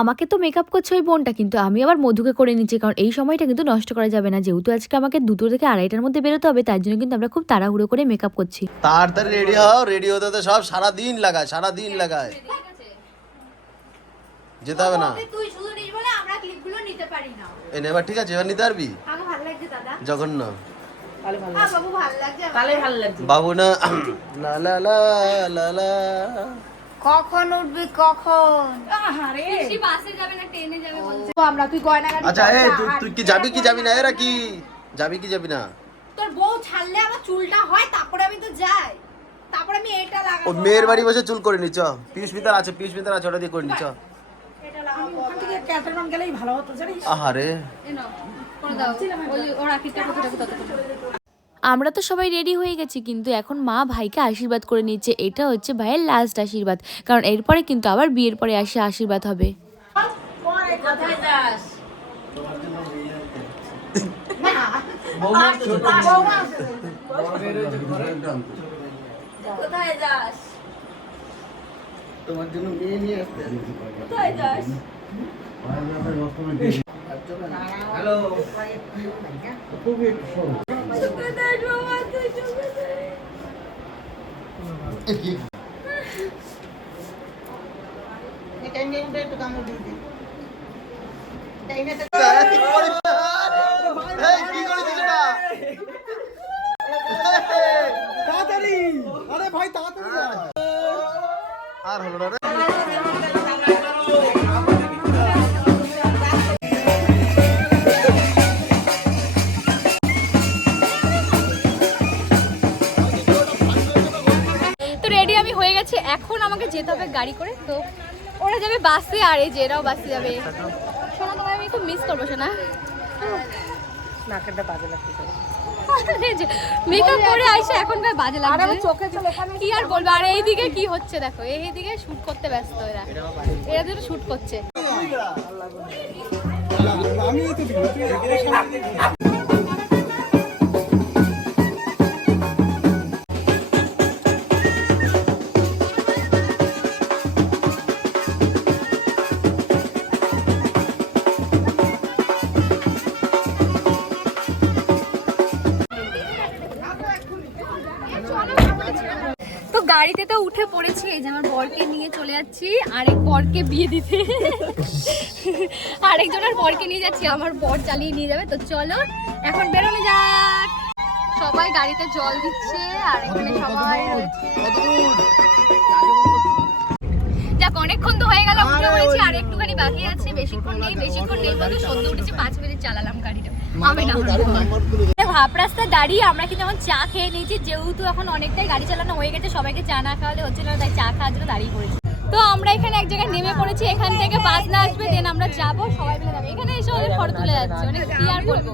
আমাকে তো মেকআপ করছে ওই বোনটা, কিন্তু আমি আবার মধুকে করে নিচ্ছি, কারণ এই সময়টা কিন্তু নষ্ট করা যাবে না। যেহেতু আজকে আমাকে দুটো থেকে আড়াইটার মধ্যে বেরোতে হবে, তার জন্য কিন্তু আমরা খুব তাড়াহুড়ো করে মেকআপ করছি। তাড়াতাড়ি রেডি হও রেডি হতে সব সারা দিন লাগায় সারা দিন লাগায়। যেতে হবে না। তুই শুধু নিস বলে আমরা ক্লিপগুলো নিতে পারি না। এ নেবার ঠিক আছে এবার নিতে পারবি? আমাকে ভালো লাগছে দাদা। জঘন্য। বাবু ভালো লাগছে তাহলে ভালো লাগছে। বাবু না লা লা লা লা লা কখন উঠবি কখন? বাসে যাবে না ট্রেনে যাবে বলছে। আমরা তুই গয়না আচ্ছা এ তুই তুই কি যাবি কি যাবি না? এরা কি? যাবি কি যাবি না? তোর বউ ছাড়লে আমার চুলটা হয় তারপরে আমি তো যাই। তারপরে আমি এটা ও মেয়ের বাড়ি বসে চুল করে নিচ্ছ পিস মিতার আছে পিস মিতার আছে ওটা দিয়ে করে নিচ্ছ লাগাবো ওখান থেকে ক্যাটারম্যান গেলেই ভালো হতো জানিস? আহারে। আমরা তো সবাই রেডি হয়ে গেছি কিন্তু এখন মা ভাইকে আশীর্বাদ করে নিচ্ছে। এটা হচ্ছে ভাইয়ের লাস্ট আশীর্বাদ। কারণ এরপরে কিন্তু আবার বিয়ের পরে আসে আশীর্বাদ হবে। কোথায় যাস? তোমার জন্য মেয়ে নিয়ে আসতে কোথায় যাস? তাড়াতাড়ি আরে ভাই তাড়াতাড়ি আর হলো রে আমাকে যেতে হবে গাড়ি করে তো ওরা যাবে বাসে আর এই যে এরাও বাসে যাবে। শোনা তোমায় আমি খুব মিস করব শোনা নাকেরটা বাজে লাগতেছে মেকআপ করে আইসে এখন ভাই বাজে লাগছে। কি আর বলব? আর এইদিকে কি হচ্ছে দেখো এইদিকে শুট করতে ব্যস্ত এরা। এরা শুট করছে। গাড়িতে তো উঠে পড়েছি এই যে আমার বরকে নিয়ে চলে যাচ্ছি আরেক বরকে বিয়ে দিতে। আরেকজনের বরকে নিয়ে যাচ্ছি আমার বর চালিয়ে নিয়ে যাবে তো চলো এখন বেরোনো যাক। সবাই গাড়িতে জল দিচ্ছে আর এখানে সবাই রয়েছে। যাক অনেকক্ষণ তো হয়ে গেল উঠে পড়েছি আর একটুখানি বাকি আছে বেশিক্ষণ নেই বেশিক্ষণ নেই বলতে সদ্য উঠেছি পাঁচ মিনিট চালালাম গাড়িটা। আমি না। ভাব রাস্তায় দাঁড়িয়ে আমরা কিন্তু এখন চা খেয়ে নিয়েছি। যেহেতু এখন অনেকটাই গাড়ি চালানো হয়ে গেছে, সবাইকে চা না খাওয়ালে হচ্ছিল না, তাই চা খাওয়ার জন্য দাঁড়িয়ে পড়েছি। তো আমরা এখানে এক জায়গায় নেমে পড়েছি, এখান থেকে বাস না আসবে দেন আমরা যাব, সবাই মিলে যাব। এখানে এসে ফটো তুলে যাচ্ছে অনেক কি আর বলব?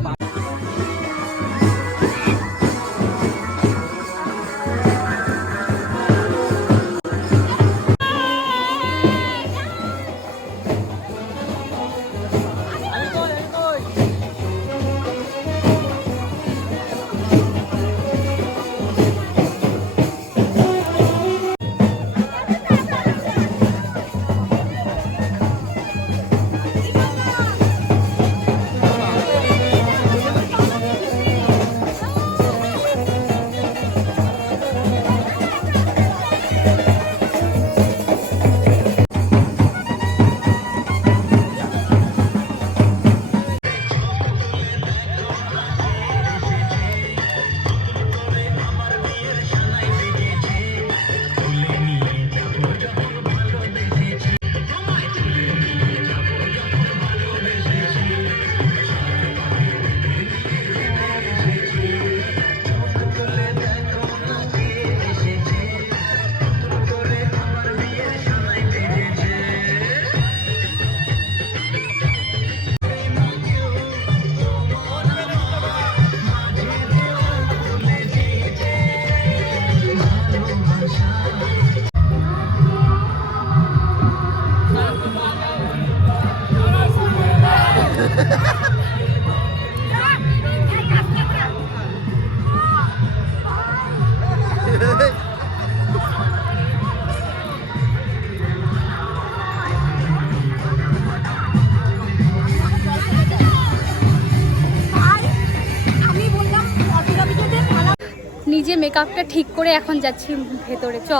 সেজে মেকআপটা ঠিক করে এখন যাচ্ছি ভেতরে চ।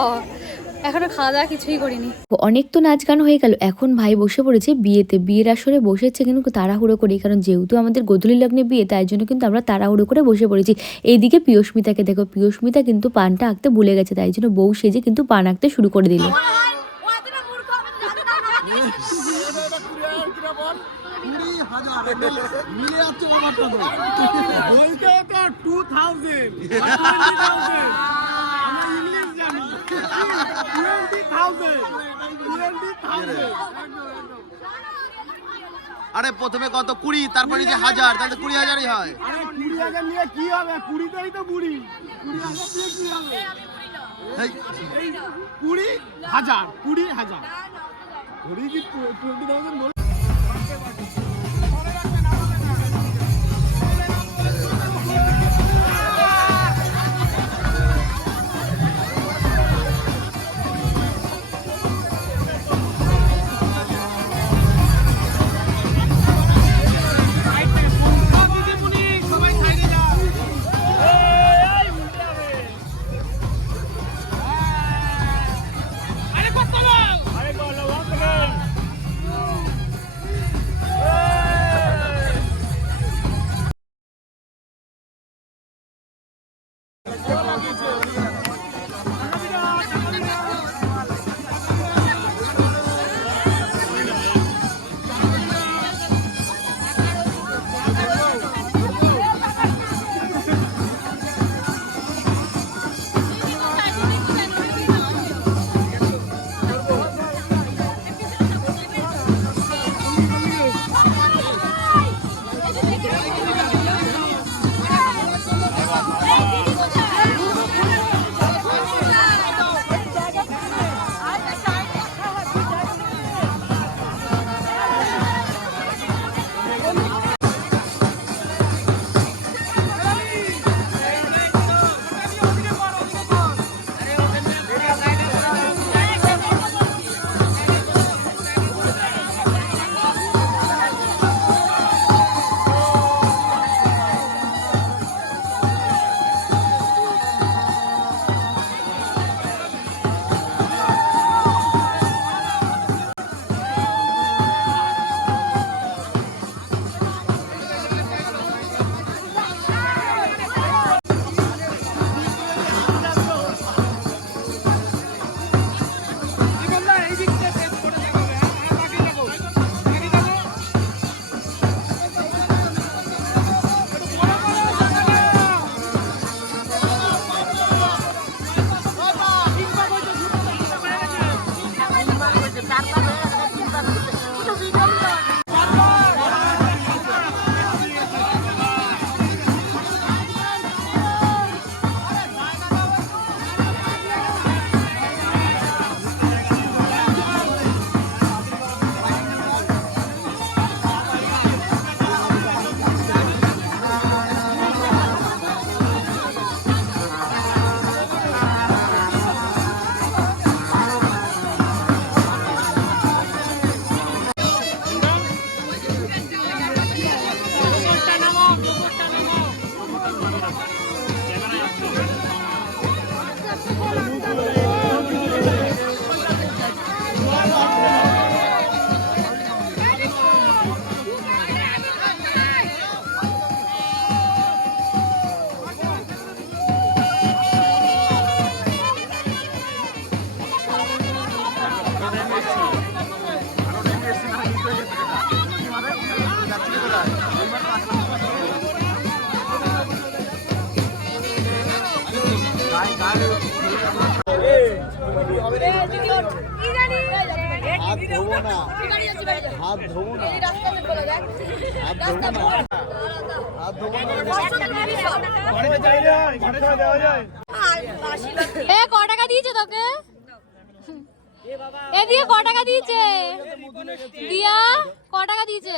এখনও খাওয়া দাওয়া কিছুই করিনি। অনেক তো নাচ গান হয়ে গেল। এখন ভাই বসে পড়েছে বিয়েতে। বিয়ের আসরে বসেছে কিন্তু তাড়াহুড়ো করে কারণ যেহেতু আমাদের গোধূলি লগ্নে বিয়ে তাই জন্য কিন্তু আমরা তাড়াহুড়ো করে বসে পড়েছি। এইদিকে পিয়স্মিতাকে দেখো পিয়স্মিতা কিন্তু পানটা আঁকতে ভুলে গেছে তাই জন্য বউ সেজে কিন্তু পান আঁকতে শুরু করে দিল। বলতে তো টু থাউজেন্ড আমি ইংলিশ জানি টোয়েন্টি থাউজেন্ড টোয়েন্টি থাউজেন্ড আরে প্রথমে কত? কুড়ি তারপরে যে হাজার তাহলে কুড়ি হাজারই হয়। আরে কুড়ি হাজার নিয়ে কি হবে? কুড়িতেই তো বুড়ি। কুড়ি হাজার দিয়ে কি হবে? এই, এই কুড়ি হাজার কুড়ি হাজার। কুড়ি কি টোয়েন্টি থাউজেন্ড এ ক টাকা দিয়েছে তোকে? এ দিয়ে ক টাকা দিয়েছে? দিয়া ক টাকা দিয়েছে?